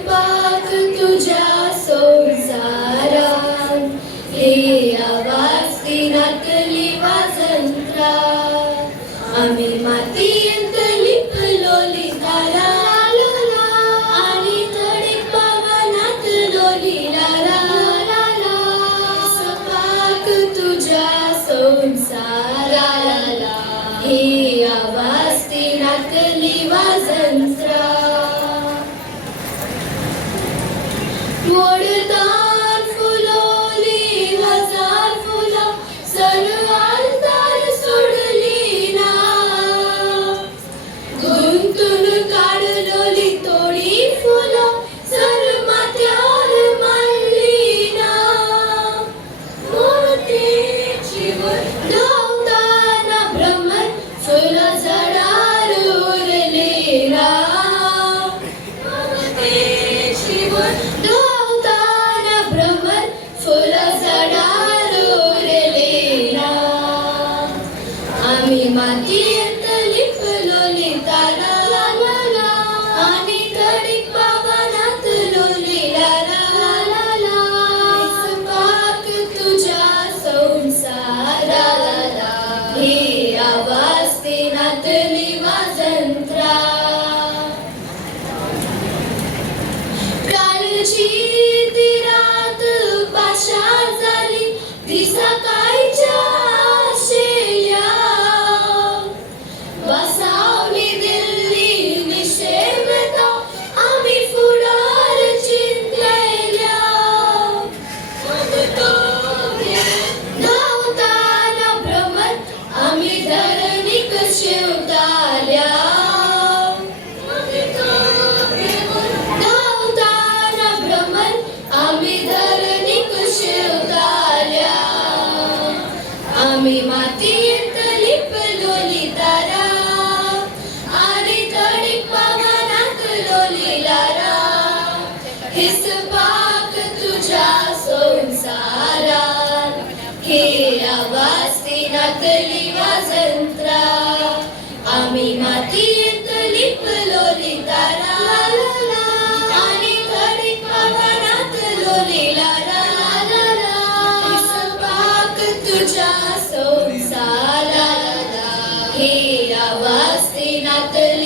पाक तुझ्या संसारात हे आवाज दिनातली वाजंत्रा आम्ही मातीयंत लिपलोली तारा आणि तडीक पवनात लोलीला पाक तुझ्या संसाराला हे आवाज दिनातली वाजंत्रा मोडदार फुलोली हजार फुलं सण अंतर सोडली ना गुंतून काढलोली तोडी फुलं सर माथ्यावर मांडली ना मोठेची वर धावताना भ्रमर फुलं झाडावर उरले ना मोठेची वर आम्ही मातीयंत लिपलोली तारा आणि तडीक पवनात लोलीला पाक तुझ्या संसाराला हे आवाज दिनातली वाजंत्रा कालची ती रात पाषाण झाली ती सकाळच्या आशेल्या बसावली दिल्ली निषेधता आम्ही फुडार चिंतलेल्या धावताना भ्रमर आम्ही धरणीक शिवताल्या धावताना भ्रमर आम्ही धरणीक शिवताल्या आम्ही मातीयंत लिपलोली तारा आणि तडीक पवनात लोलीला हिस पाक तुझ्या संसारात हे आवाज दिनातली वाजंत्रा आम्ही मातीयंत लिपलोली तारा आणि तडीक पवनात लोलीला हिस पाक तुझ्या संसाराला हे आवाज दिनातली